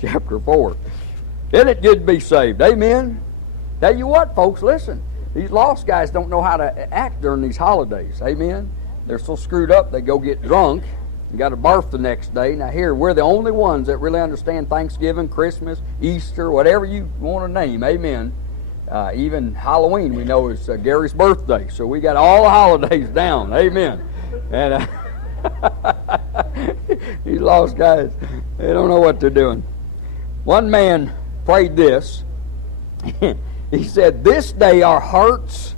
Chapter 4. Isn't it good to be saved? Amen? Tell you what, folks, listen. These lost guys don't know how to act during these holidays. Amen? They're so screwed up they go get drunk and got to barf the next day. Now here, we're the only ones that really understand Thanksgiving, Christmas, Easter, whatever you want to name. Amen? Even Halloween we know is Gary's birthday. So we got all the holidays down. Amen? And these lost guys, they don't know what they're doing. One man prayed this. He said, "This day our hearts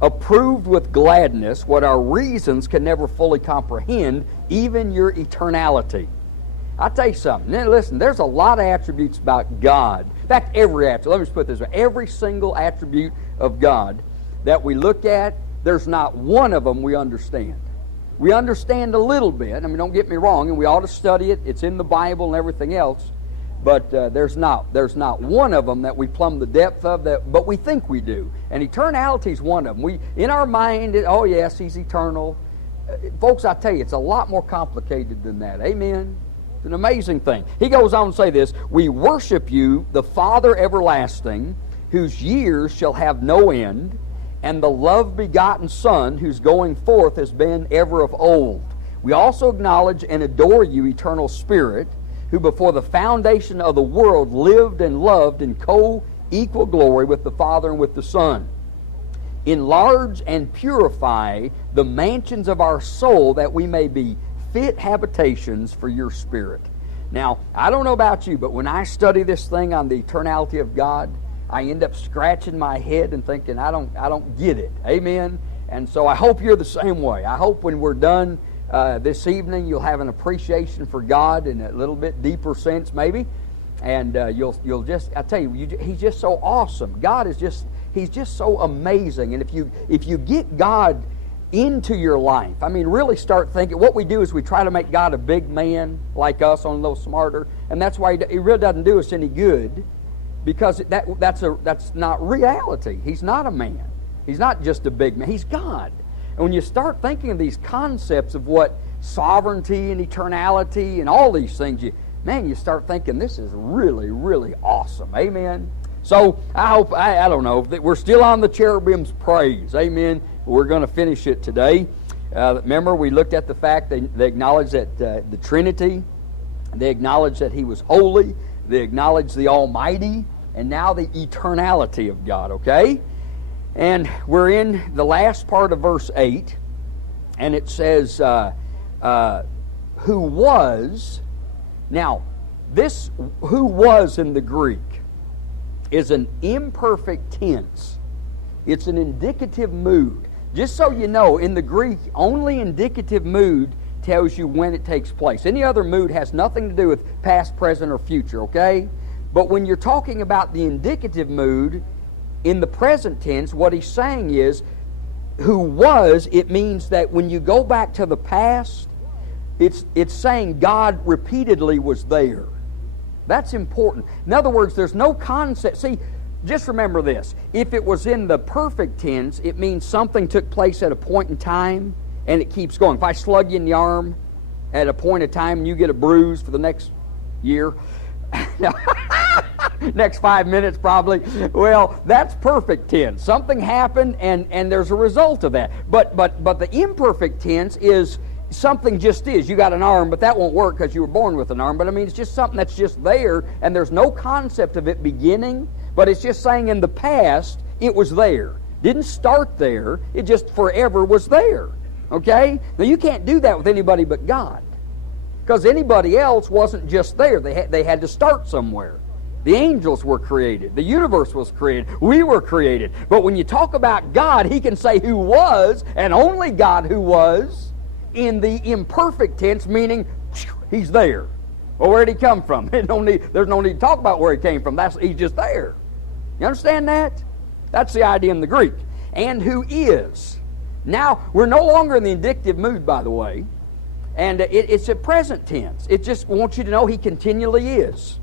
approved with gladness what our reasons can never fully comprehend, even your eternality." I'll tell you something. Now, listen, there's a lot of attributes about God. In fact, every attribute. Let me just put it this way. Every single attribute of God that we look at, there's not one of them we understand. We understand a little bit. I mean, don't get me wrong, and we ought to study it. It's in the Bible and everything else. But there's not one of them that we plumb the depth of, but we think we do. And eternality is one of them. We, in our mind, oh yes, He's eternal. Folks, I tell you, it's a lot more complicated than that. Amen? It's an amazing thing. He goes on to say this, "We worship you, the Father everlasting, whose years shall have no end, and the love-begotten Son, whose going forth has been ever of old. We also acknowledge and adore you, eternal Spirit, who before the foundation of the world lived and loved in co-equal glory with the Father and with the Son. Enlarge and purify the mansions of our soul that we may be fit habitations for your Spirit." Now, I don't know about you, but when I study this thing on the eternality of God, I end up scratching my head and thinking, I don't get it. Amen? And so I hope you're the same way. I hope when we're done this evening, you'll have an appreciation for God in a little bit deeper sense, maybe, and you'll just, I tell you, He's just so awesome. God is He's just so amazing. And if you get God into your life, I mean, really start thinking. What we do is we try to make God a big man like us, only a little smarter, and that's why He really doesn't do us any good, because that's not reality. He's not a man. He's not just a big man. He's God. And when you start thinking of these concepts of what sovereignty and eternality and all these things, you start thinking this is really, really awesome. Amen? So I hope, I don't know, that we're still on the cherubim's praise. Amen? We're going to finish it today. Remember, we looked at the fact they acknowledge that the Trinity, they acknowledge that He was holy, they acknowledge the Almighty, and now the eternality of God, okay? And we're in the last part of verse 8, and it says, who was. Now, this who was in the Greek is an imperfect tense. It's an indicative mood. Just so you know, in the Greek, only indicative mood tells you when it takes place. Any other mood has nothing to do with past, present, or future, okay? But when you're talking about the indicative mood, in the present tense, what he's saying is, who was, it means that when you go back to the past, it's saying God repeatedly was there. That's important. In other words, there's no concept. See, just remember this. If it was in the perfect tense, it means something took place at a point in time, and it keeps going. If I slug you in the arm at a point in time, and you get a bruise for the next year, next 5 minutes probably, well, that's perfect tense. Something happened, and there's a result of that. But the imperfect tense is something just is. You got an arm, but that won't work because you were born with an arm. But I mean, it's just something that's just there, and there's no concept of it beginning, but it's just saying in the past it was there. Didn't start there, it just forever was there. Okay? Now you can't do that with anybody but God, because anybody else wasn't just there. They had to start somewhere. The angels were created. The universe was created. We were created. But when you talk about God, He can say who was, and only God who was, in the imperfect tense, meaning He's there. Well, where did He come from? There's no need to talk about where He came from. He's just there. You understand that? That's the idea in the Greek. And who is. Now, we're no longer in the indicative mood, by the way. And it's a present tense. It just wants you to know He continually is.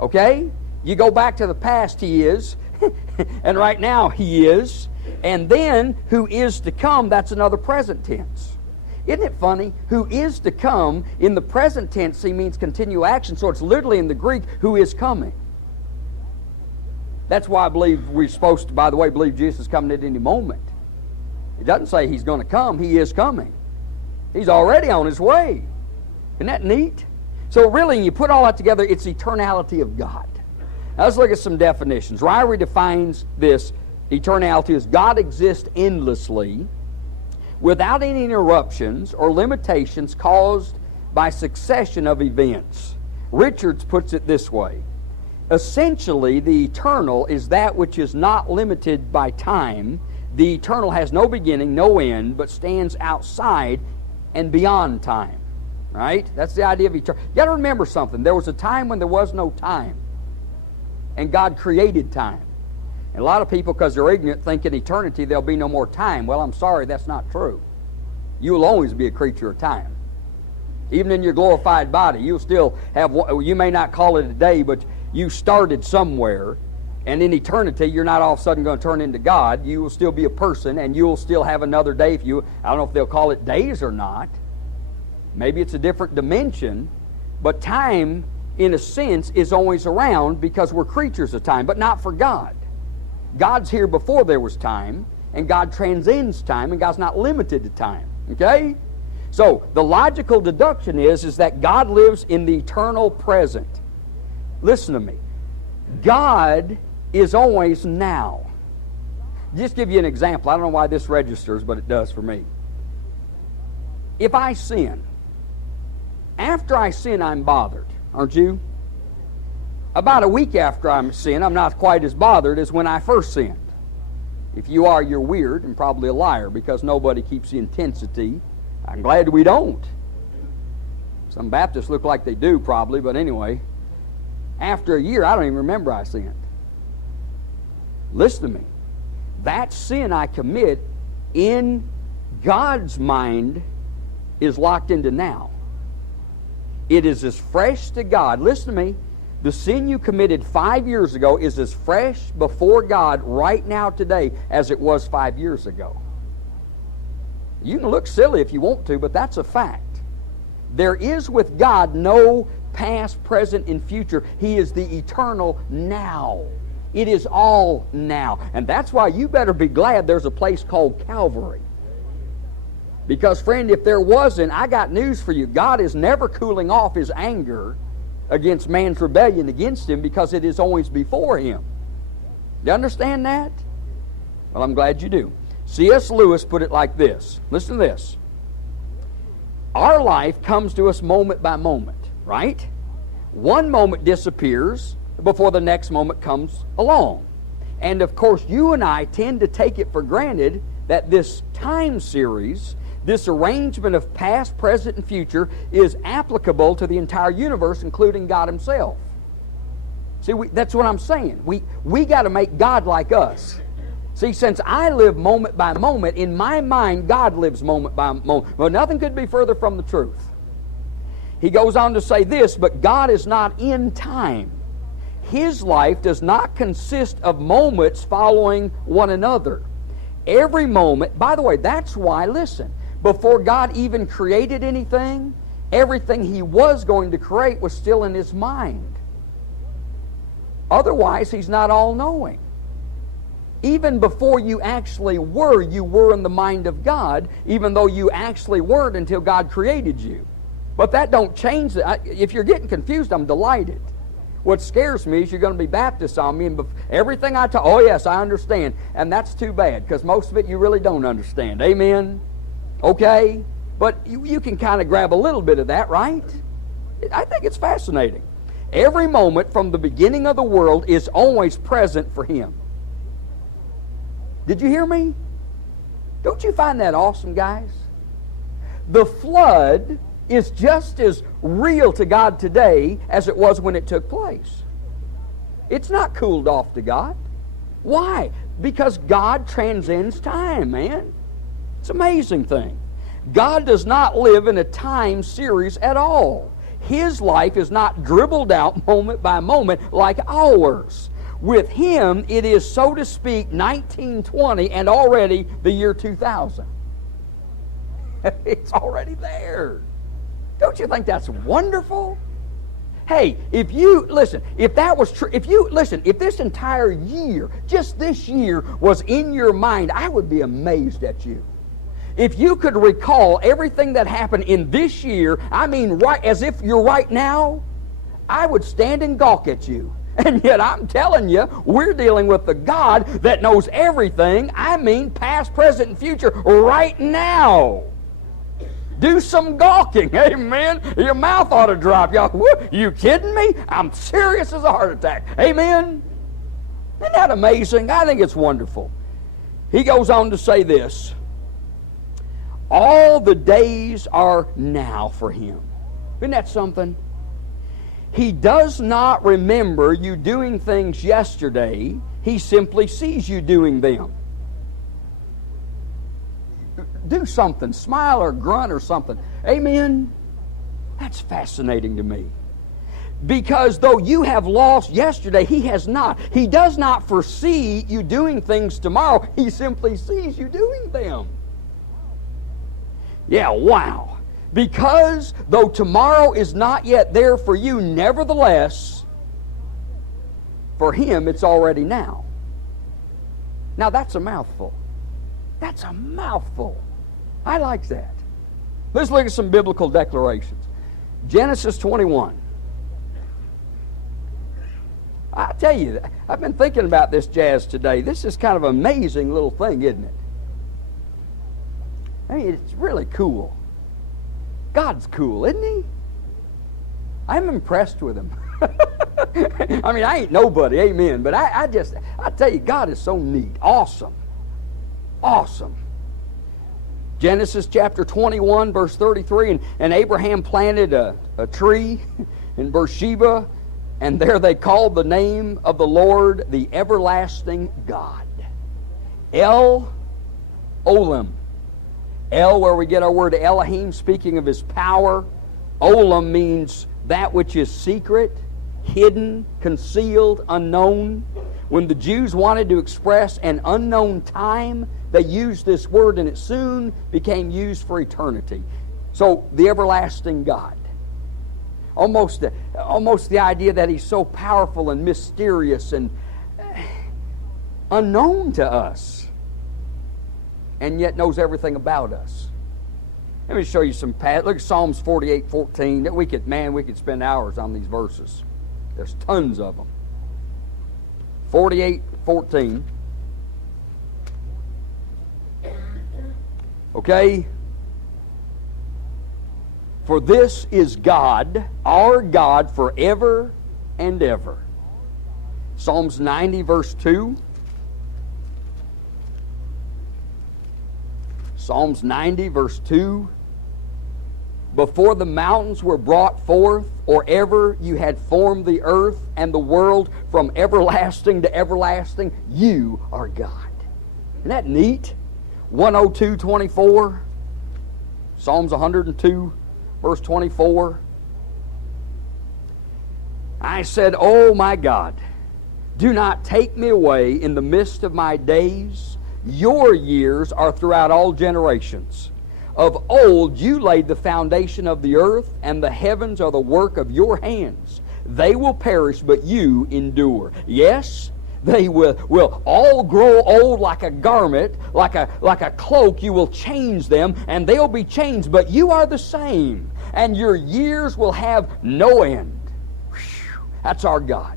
Okay? You go back to the past, He is. And right now, He is. And then, who is to come, that's another present tense. Isn't it funny? Who is to come in the present tense means continual action, so it's literally in the Greek, who is coming. That's why I believe we're supposed to, by the way, believe Jesus is coming at any moment. It doesn't say He's going to come. He is coming. He's already on His way. Isn't that neat? So really, when you put all that together, it's eternality of God. Now let's look at some definitions. Ryrie defines this eternality as God exists endlessly without any interruptions or limitations caused by succession of events. Richards puts it this way. Essentially, the eternal is that which is not limited by time. The eternal has no beginning, no end, but stands outside and beyond time. Right? That's the idea of eternal. You got to remember something. There was a time when there was no time. And God created time. And a lot of people, because they're ignorant, think in eternity there'll be no more time. Well, I'm sorry, that's not true. You will always be a creature of time. Even in your glorified body, you'll still have, you may not call it a day, but you started somewhere, and in eternity, you're not all of a sudden going to turn into God. You will still be a person, and you will still have another day. I don't know if they'll call it days or not. Maybe it's a different dimension, but time, in a sense, is always around because we're creatures of time, but not for God. God's here before there was time, and God transcends time, and God's not limited to time. Okay? So, the logical deduction is that God lives in the eternal present. Listen to me. God is always now. Just give you an example. I don't know why this registers, but it does for me. If I sin, after I sin, I'm bothered, aren't you? About a week after I sin, I'm not quite as bothered as when I first sinned. If you are, you're weird and probably a liar, because nobody keeps the intensity. I'm glad we don't. Some Baptists look like they do probably, but anyway. After a year, I don't even remember I sinned. Listen to me. That sin I commit in God's mind is locked into now. It is as fresh to God. Listen to me. The sin you committed 5 years ago is as fresh before God right now today as it was 5 years ago. You can look silly if you want to, but that's a fact. There is with God no past, present, and future. He is the eternal now. It is all now. And that's why you better be glad there's a place called Calvary. Because, friend, if there wasn't, I got news for you. God is never cooling off His anger against man's rebellion against Him, because it is always before Him. You understand that? Well, I'm glad you do. C.S. Lewis put it like this. Listen to this. Our life comes to us moment by moment, right? One moment disappears before the next moment comes along. And of course, you and I tend to take it for granted that this time series, this arrangement of past, present, and future is applicable to the entire universe, including God Himself. See, that's what I'm saying. We got to make God like us. See, since I live moment by moment, in my mind, God lives moment by moment. Well, nothing could be further from the truth. He goes on to say this, but God is not in time. His life does not consist of moments following one another. Every moment, by the way, that's why, listen, before God even created anything, everything He was going to create was still in His mind. Otherwise, He's not all-knowing. Even before you actually were, you were in the mind of God, even though you actually weren't until God created you. But that don't change it. If you're getting confused, I'm delighted. What scares me is you're going to be Baptist on me, and everything I talk, oh yes, I understand. And that's too bad, because most of it you really don't understand. Amen? Okay? But you can kind of grab a little bit of that, right? I think it's fascinating. Every moment from the beginning of the world is always present for Him. Did you hear me? Don't you find that awesome, guys? The flood is just as real to God today as it was when it took place. It's not cooled off to God. Why? Because God transcends time, man. It's an amazing thing. God does not live in a time series at all. His life is not dribbled out moment by moment like ours. With Him, it is, so to speak, 1920 and already the year 2000. It's already there. Don't you think that's wonderful? Hey, if that was true, if this entire year, just this year, was in your mind, I would be amazed at you. If you could recall everything that happened in this year, I mean, right as if you're right now, I would stand and gawk at you. And yet I'm telling you, we're dealing with the God that knows everything, I mean past, present, and future, right now. Do some gawking, amen. Your mouth ought to drop. Y'all, you kidding me? I'm serious as a heart attack, amen. Isn't that amazing? I think it's wonderful. He goes on to say this: all the days are now for him. Isn't that something? He does not remember you doing things yesterday. He simply sees you doing them. Do something, smile or grunt or something. Amen? That's fascinating to me. Because though you have lost yesterday, he has not. He does not foresee you doing things tomorrow. He simply sees you doing them. Yeah, wow. Because though tomorrow is not yet there for you, nevertheless, for him it's already now. Now that's a mouthful. That's a mouthful. I like that. Let's look at some biblical declarations. Genesis 21. I tell you, I've been thinking about this jazz today. This is kind of an amazing little thing, isn't it? I mean, it's really cool. God's cool, isn't he? I'm impressed with him. I mean, I ain't nobody, amen, but I tell you, God is so neat. Awesome. Awesome. Genesis chapter 21, verse 33, and Abraham planted a tree in Beersheba, and there they called the name of the Lord the everlasting God. El Olam. El, where we get our word Elohim, speaking of his power. Olam means that which is secret, hidden, concealed, unknown. When the Jews wanted to express an unknown time, they used this word, and it soon became used for eternity. So, the everlasting God. Almost the idea that he's so powerful and mysterious and unknown to us, and yet knows everything about us. Let me show you some. Look at Psalms 48:14. We could spend hours on these verses. There's tons of them. 48:14. Okay? For this is God, our God, forever and ever. Psalms 90, verse 2. Psalms 90, verse 2. Before the mountains were brought forth, or ever you had formed the earth and the world, from everlasting to everlasting, you are God. Isn't that neat? 102:24. Psalms 102, verse 24. I said, "Oh my God, do not take me away in the midst of my days. Your years are throughout all generations. Of old you laid the foundation of the earth, and the heavens are the work of your hands. They will perish, but you endure." Yes, they will all grow old like a garment, like a cloak. You will change them, and they'll be changed, but you are the same, and your years will have no end. Whew, that's our God.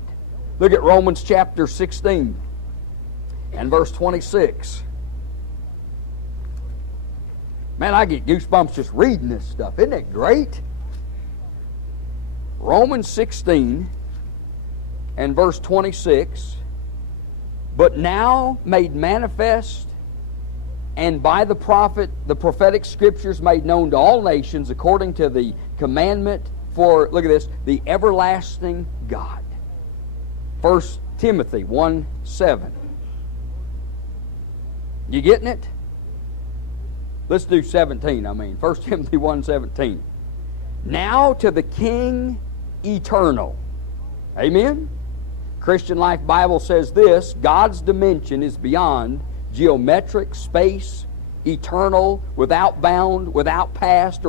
Look at Romans chapter 16 and verse 26. Man, I get goosebumps just reading this stuff. Isn't it great? Romans 16 and verse 26. But now made manifest, and by the prophetic scriptures made known to all nations, according to the commandment for, look at this, the everlasting God. 1 Timothy 1:7. You getting it? Let's do 17, 1 Timothy 1:17. Now to the King eternal. Amen? Christian Life Bible says this: God's dimension is beyond geometric space eternal, without bound, without past